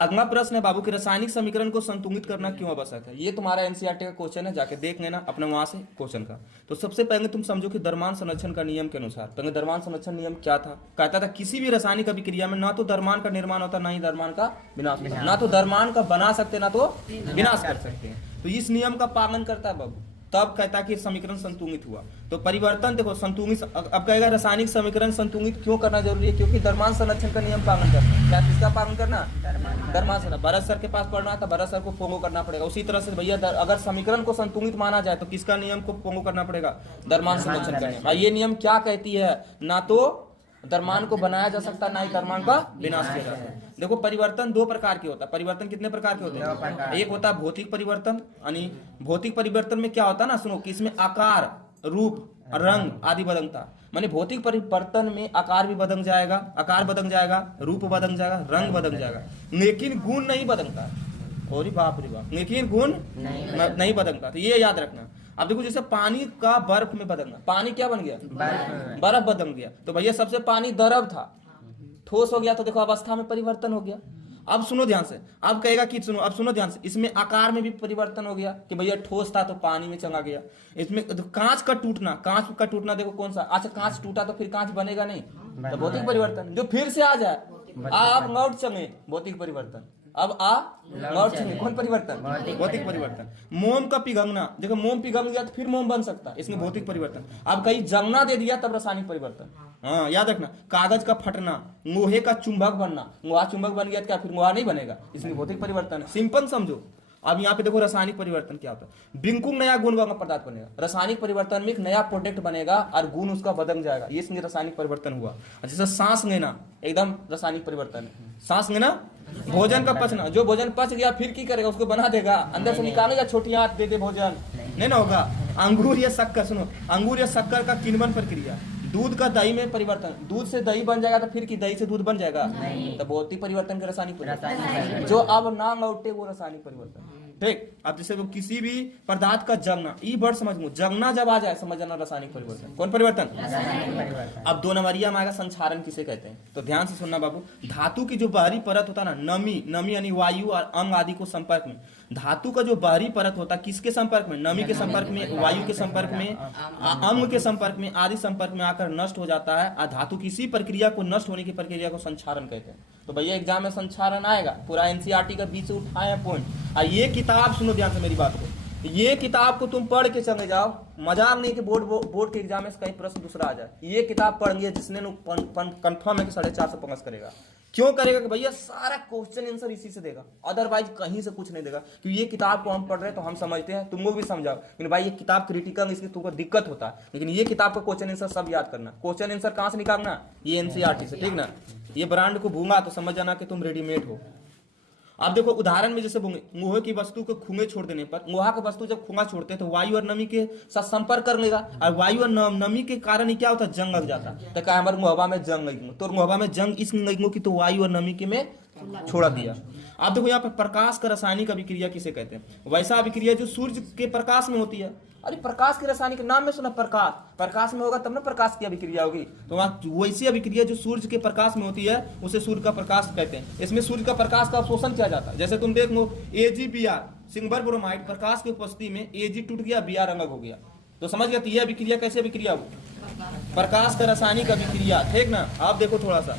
अगला प्रश्न है बाबू कि रासायनिक समीकरण को संतुलित करना क्यों आवश्यक है। ये तुम्हारा एनसीईआरटी का क्वेश्चन है, जाके देख लेना अपने वहां से क्वेश्चन का। तो सबसे पहले तुम समझो कि द्रव्यमान संरक्षण का नियम के अनुसार, पहले द्रव्यमान संरक्षण नियम क्या था। कहता था किसी भी रासायनिक अभिक्रिया में ना तो द्रव्यमान का निर्माण होता, ना ही द्रव्यमान का विनाश होता, ना तो द्रव्यमान का बना सकते ना तो विनाश कर सकते हैं। तो इस नियम का पालन करता है बाबू, तब कहता है कि समीकरण संतुलित हुआ। तो परिवर्तन देखो संतुलित, अब कहेगा रासायनिक समीकरण संतुलित क्यों करना जरूरी है, क्योंकि द्रव्यमान संरक्षण का नियम पालन करना। क्या किसका पालन करना, द्रव्यमान संरक्षण। भरत सर के पास पढ़ना था, भरत सर को पोंगो करना पड़ेगा। उसी तरह से भैया अगर समीकरण को संतुलित माना जाए तो किसका नियम को पोंगो करना पड़ेगा, द्रव्यमान संरक्षण का नियम। ये नियम क्या कहती है, ना तो द्रव्यमान को बनाया जा सकता, ना ही द्रव्यमान का विनाश किया जा सकता। देखो परिवर्तन दो प्रकार के होता है। परिवर्तन कितने प्रकार के होते हैं, एक होता है भौतिक परिवर्तन। यानी भौतिक परिवर्तन में क्या होता है ना, सुनो कि इसमें आकार, रूप, रंग आदि बदलता है। माने भौतिक परिवर्तन में आकार भी बदल जाएगा, आकार बदल जाएगा, रूप बदल जाएगा, रंग बदल जाएगा, लेकिन गुण नहीं बदलता। और बाप रे बाप, लेकिन गुण नहीं बदलता। तो ये याद रखना। अब देखो जैसे पानी का बर्फ में बदलना, पानी क्या बन गया, बर्फ बदल गया। तो भैया सबसे पानी द्रव था, ठोस हो गया, तो देखो अवस्था में परिवर्तन हो गया। अब सुनो ध्यान से, अब कहेगा कि सुनो, अब सुनो ध्यान से, इसमें आकार में भी परिवर्तन हो गया कि भैया ठोस था तो पानी में चला गया। इसमें कांच का टूटना देखो कौन सा, अच्छा कांच टूटा तो फिर कांच बनेगा नहीं, तो भौतिक परिवर्तन। जो फिर से आ जाए, आप लौट चले, भौतिक परिवर्तन। अब लौट चले, कौन परिवर्तन, भौतिक परिवर्तन। मोम का पिघलना, देखो मोम पिघल गया तो फिर मोम बन सकता है, इसमें भौतिक परिवर्तन। अब कहीं जमना दे दिया तब रासायनिक परिवर्तन। हाँ याद रखना। कागज का फटना, लोहे का चुंबक बनना, लोहा चुंबक बन गया तो क्या फिर लोहा नहीं बनेगा, इसमें भौतिक परिवर्तन है। सिंपल समझो। अब यहाँ पे देखो रासायनिक परिवर्तन क्या होता है। बिल्कुल नया गुण वाला पदार्थ बनेगा, रासायनिक परिवर्तन में एक नया प्रोडक्ट बनेगा और गुण उसका बदल जाएगा, ये इसमें रासायनिक परिवर्तन हुआ। जैसे सांस लेना एकदम रासायनिक परिवर्तन है। सांस लेना, भोजन का पचना, जो भोजन पच गया फिर की करेगा, उसको बना देगा, अंदर से निकालेगा, छोटी हाथ दे दे भोजन नहीं ना होगा। अंगूर या शक्कर, सुनो अंगूर या शक्कर का किण्वन प्रक्रिया, दूध का दही में परिवर्तन, दूध से दही बन जाएगा तो फिर की दही से दूध बन जाएगा, तो भौतिक परिवर्तन के रासायनिक परिवर्तन। जो अब ना लौटे वो रासायनिक परिवर्तन। ठीक। अब जैसे वो किसी भी पदार्थ का जमना, ई वर्ड समझ लो, जमना जब आ जाए समझ जाना रासायनिक परिवर्तन। कौन परिवर्तन, अब दो नंबरिया में आएगा संक्षारण किसे कहते हैं। तो ध्यान से सुनना बाबू। धातु की जो बाहरी परत होता है ना, नमी यानी वायु और अंग आदि को संपर्क में, धातु का जो बाहरी परत होता है किसके संपर्क में, नमी के संपर्क में, वायु के संपर्क में, अंग के संपर्क में, आदि संपर्क में आकर नष्ट हो जाता है। और धातु किसी प्रक्रिया को नष्ट होने की प्रक्रिया को संक्षारण कहते हैं। तो भैया एग्जाम में संक्षारण आएगा, पूरा एनसीईआरटी का बीच से उठाया पॉइंट। और ये किताब सुनो ध्यान से मेरी बात को, ये किताब को तुम पढ़ के चले जाओ, मजाक नहीं कि बोर्ड के एग्जाम में कहीं प्रश्न दूसरा आ जाए। ये किताब पढ़ लिया जिसने कंफर्म है कि 450 पास करेगा। क्यों करेगा कि भैया सारा क्वेश्चन आंसर इसी से देगा, अदरवाइज कहीं से कुछ नहीं देगा। क्योंकि ये किताब को हम पढ़ रहे हैं तो हम समझते हैं, तुम लोग भी समझाओ। लेकिन भाई ये किताब क्रिटिकल, इसलिए तुमको दिक्कत होता है। लेकिन ये किताब का क्वेश्चन आंसर सब याद करना। क्वेश्चन आंसर कहाँ से निकालना, ये एनसीईआरटी से, ठीक ना। ये ब्रांड को भूंगा तो समझ जाना कि तुम रेडीमेड हो। अब देखो उदाहरण में जैसे लोहे की वस्तु को खुंगे छोड़ देने पर, लोहा की वस्तु जब खुंगा छोड़ते हैं तो वायु और नमी के साथ संपर्क कर लेगा, और वायु और नमी के कारण ही क्या होता है, जंग लग जाता है। तो क्या हमारे मुहबा में जंग लगी, तो मुहबा में जंग इसलिए लगी कि तो वायु और नमी के में छोड़ा दिया। अब देखो यहाँ पर प्रकाश का रासायनिक अभिक्रिया किसे कहते हैं, वैसा अभिक्रिया जो सूर्य के प्रकाश में होती है। अरे प्रकाश के रासायनिक नाम में सुना, प्रकाश में होगा तब ना प्रकाश की अभिक्रिया होगी। तो वहाँ वैसी अभिक्रिया जो सूर्य के प्रकाश में होती है उसे सूर्य का प्रकाश कहते हैं। इसमें सूर्य का प्रकाश का अवशोषण किया जाता है। जैसे तुम देख लो AgBr, सिल्वर ब्रोमाइड, प्रकाश की उपस्थिति में Ag टूट गया, Br अलग हो गया, तो समझ गया यह अभिक्रिया कैसे अभिक्रिया हो, प्रकाश का रासायनिक अभिक्रिया, ठीक ना। आप देखो थोड़ा सा,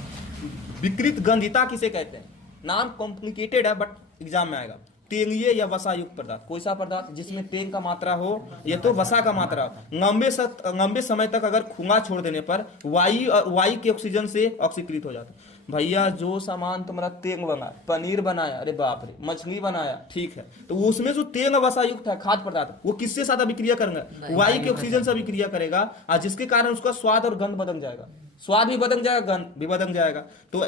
विकृत गंधिता किसे कहते हैं, नाम कॉम्प्लिकेटेड है बट एग्जाम में आएगा। तेलीय या वसा युक्त पदार्थ, कोई सा पदार्थ जिसमें तेल का मात्रा हो या तो वसा का मात्रा हो, लंबे समय तक अगर खुंगा छोड़ देने पर वायु के ऑक्सीजन से ऑक्सीकृत हो जाता है। भैया जो सामान तुम्हारा तेल बना, पनीर बनाया, अरे बाप रे, मछली बनाया, ठीक है, तो उसमें जो तेल वसा युक्त है खाद्य पदार्थ, वो किससे साथ अभिक्रिया करेंगे, वायु के ऑक्सीजन से अभिक्रिया करेगा, और जिसके कारण उसका स्वाद और गंध बदल जाएगा, स्वाद भी बदल जाएगा, गंध भी बदल जाएगा। तो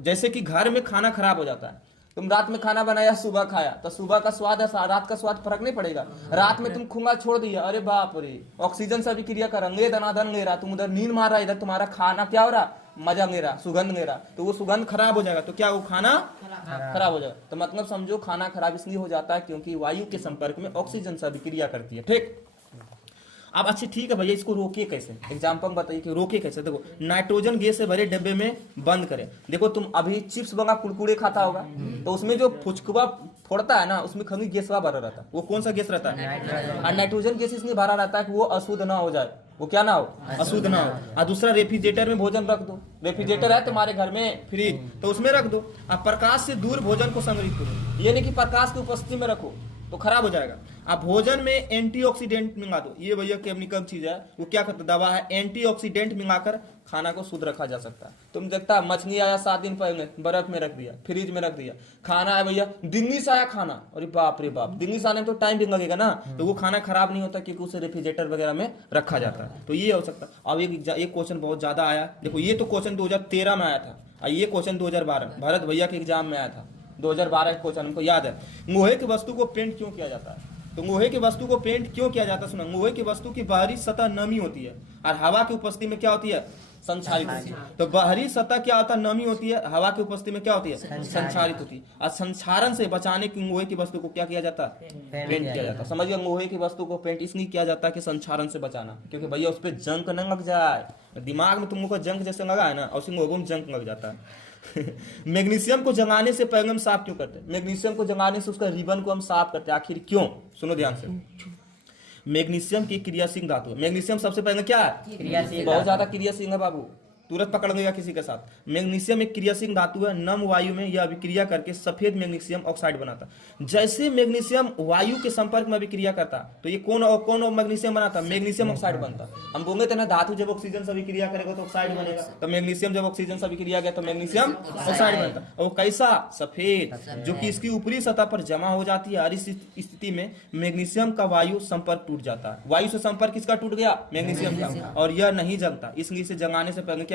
जैसे कि घर में खाना खराब हो जाता है, तुम रात में खाना बनाया, सुबह खाया, तो सुबह का स्वाद है, रात का स्वाद फर्क नहीं पड़ेगा। रात में तुम खुंगा छोड़ दिया, अरे बाप रे, ऑक्सीजन से अभिक्रिया करेंगे, दनादन ले रहा, तुम उधर नींद मार रहा, इधर तुम्हारा खाना क्या हो रहा, मजा ले रहा, सुगंध ले रहा, तो वो सुगंध खराब हो जाएगा, तो क्या वो खाना खराब हो जाएगा। तो मतलब समझो खाना खराब इसलिए हो जाता है क्योंकि वायु के संपर्क में ऑक्सीजन से अभिक्रिया करती है, ठीक। अब अच्छा ठीक है भैया, इसको रोके कैसे, एग्जाम्पल बताइए कि रोके कैसे। देखो नाइट्रोजन गैस से भरे डब्बे में बंद करें। देखो तुम अभी चिप्स बना कुरकुरे खाता होगा, तो उसमें जो फुचकुआ फोड़ता है ना, उसमें खंगी गैसवा भरा रहता है। वो कौन सा गैस रहता है? और नाइट्रोजन गैस इसलिए भरा रहता है कि वो अशुद्ध ना हो जाए, वो क्या ना हो, अशुद्ध ना हो। और दूसरा रेफ्रिजरेटर में भोजन रख दो, रेफ्रिजरेटर है तुम्हारे घर में, फ्रिज, तो उसमें रख दो। अब प्रकाश से दूर भोजन को संग्रहित करो, ये नहीं कि प्रकाश की उपस्थिति में रखो तो खराब हो जाएगा। आप भोजन में एंटीऑक्सीडेंट मिला दो, ये भैया केमिकल चीज है, वो क्या करता दवा है, एंटीऑक्सीडेंट मिलाकर खाना को शुद्ध रखा जा सकता है। तुम देखता मछली आया 7 दिन पहले, बर्फ में रख दिया, फ्रिज में रख दिया, खाना है भैया दिल्ली से आया खाना, अरे बाप रे बाप, दिल्ली से आने में तो टाइम भी लगेगा ना, तो वो खाना खराब नहीं होता क्योंकि उसे रेफ्रिजरेटर वगैरह में रखा जाता है। तो ये हो सकता है। अब एक क्वेश्चन बहुत ज्यादा आया, देखो ये तो क्वेश्चन 2013 में आया था, और ये क्वेश्चन 2012 भरत भैया के एग्जाम में आया था। 2012 का क्वेश्चन हमको याद है। लोहे की वस्तु को पेंट क्यों किया जाता है? तो लोहे की वस्तु को पेंट क्यों किया जाता है? सुनो, लोहे की वस्तु की बाहरी सतह नमी होती है और हवा की उपस्थिति में क्या होती है? संचारित होती है। तो बाहरी सतह क्या होता है? नमी होती है, हवा की उपस्थिति में क्या होती है? संचारित होती है। और संचारण से बचाने की लोहे की वस्तु को क्या किया जाता है? पेंट किया जाता है। समझिए, लोहे की वस्तु को पेंट इसलिए किया जाता है कि संचारण से बचाना, क्योंकि भैया उस पर जंग न लग जाए। दिमाग में तुम लोग को जंग जैसे लगा है ना, उसी लोगों में जंग लग जाता है। मैग्नीशियम को जलाने से पहले हम साफ क्यों करते हैं? मैग्नीशियम को जलाने से उसका रिबन को हम साफ करते हैं, आखिर क्यों? सुनो ध्यान से। मैग्नीशियम की क्रियाशील धातु है। मैग्नीशियम सबसे पहले क्या है? क्रियाशील, बहुत ज्यादा क्रियाशील है बाबू, तुरंत पकड़ लेगा किसी के साथ। मैग्नीशियम एक क्रियाशील धातु है, नम वायु में यह अभिक्रिया करके सफेद मैग्नीशियम ऑक्साइड बनाता। जैसे मैग्नीशियम वायु के संपर्क में अभिक्रिया करता, तो ये कौन मैग्नीशियम बनाता? मैग्नीशियम ऑक्साइड बनता। हम बोलते थे ना, धातु जब ऑक्सीजन से अभिक्रिया करेगा तो ऑक्साइड बनेगा, तो मैग्नीशियम जब ऑक्सीजन से अभिक्रिया गया तो मैग्नीशियम ऑक्साइड बनता। और कैसा? सफेद, जो कि इसकी ऊपरी सतह पर जमा हो जाती है। और इस स्थिति में मैग्नीशियम का वायु संपर्क टूट जाता है। वायु से संपर्क किसका टूट गया? मैग्नीशियम का। और यह नहीं जलता, इसलिए इसे जलाने से पहले क्या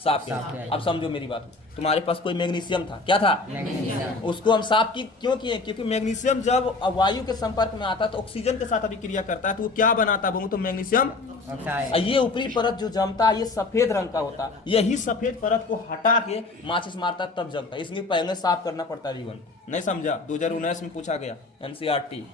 साफ किया। अब समझो मेरी बात, तुम्हारे पास कोई मैग्नीशियम था, क्या था? मैग्नीशियम। उसको हम साफ क्यों किए? क्योंकि मैग्नीशियम जब वायु के संपर्क में आता है तो ऑक्सीजन के साथ अभिक्रिया करता है, तो वो क्या बनाता है? तो मैग्नीशियम ऑक्साइड। ये ऊपरी परत जो जमता है, ये सफेद रंग का होता है। यही सफेद परत को हटा के माचिस मारता तब जलता है, इसलिए पहले साफ करना पड़ता है रिबन। नहीं समझा? 2019 में पूछा गया, एनसीईआरटी।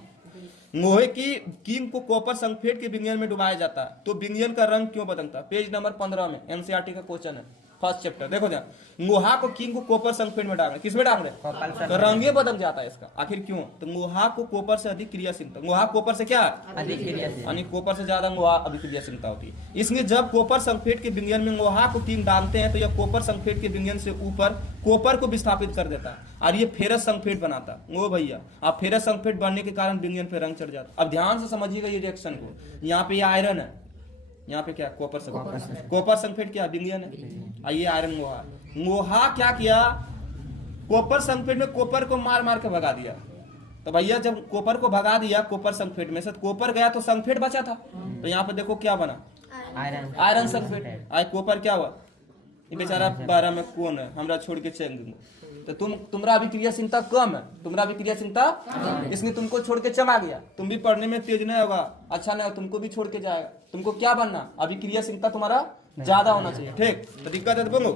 लोहे की कील को कॉपर सल्फेट के विलयन में डुबाया जाता है, तो विलयन का रंग क्यों बदलता है? पेज नंबर 15 में एनसीईआरटी का क्वेश्चन है, फर्स्ट चैप्टर। देखो ध्यान, लोहा को कील को कॉपर सल्फेट में डाल रहे, किस में डाल रहे? तो रंग ये बदल जाता है इसका, आखिर क्यों? तो लोहा को कॉपर से अधिक क्रियाशीलता, लोहा कॉपर से क्या अधिक क्रियाशील, यानी कॉपर से ज्यादा लोहा अधिक क्रियाशीलता होती है। इसलिए जब कॉपर सल्फेट के विलयन में लोहा को कील डालते हैं तो यह कॉपर सल्फेट के विलयन से ऊपर कॉपर को विस्थापित कर देता है और ये फेरस सल्फेट बनाता है। ओ भैया, अब फेरस सल्फेट बनने के कारण विलयन पे रंग चढ़ जाता है। अब ध्यान से समझिएगा ये रिएक्शन को। यहाँ पे ये आयरन है, यहाँ पे क्या? Copper sulphate. कॉपर सल्फेट क्या? विलयन है। ये आयरन लोहा, लोहा क्या किया? कॉपर सल्फेट में कॉपर को मार मार के भगा दिया। तो भैया जब कॉपर को भगा दिया कॉपर सल्फेट में से, कॉपर गया तो सल्फेट बचा था। तो यहाँ पे देखो क्या बना? Iron sulphate. आज कॉपर क्या हुआ? ये बेचारा 12 में कौन है, हमरा छोड़ के चल गया। तो तुम्हारा अभी क्रियाशीलता कम है, तुम्हारा अभी क्रियाशीलता, इसलिए तुमको छोड़ के चला गया। तुम भी पढ़ने में तेज नहीं होगा, अच्छा नहीं, तुमको भी छोड़ के जाएगा। तुमको क्या बनना? अभी क्रियाशीलता तुम्हारा ज्यादा होना चाहिए, ठीक? तो दिक्कत है तो बोलो।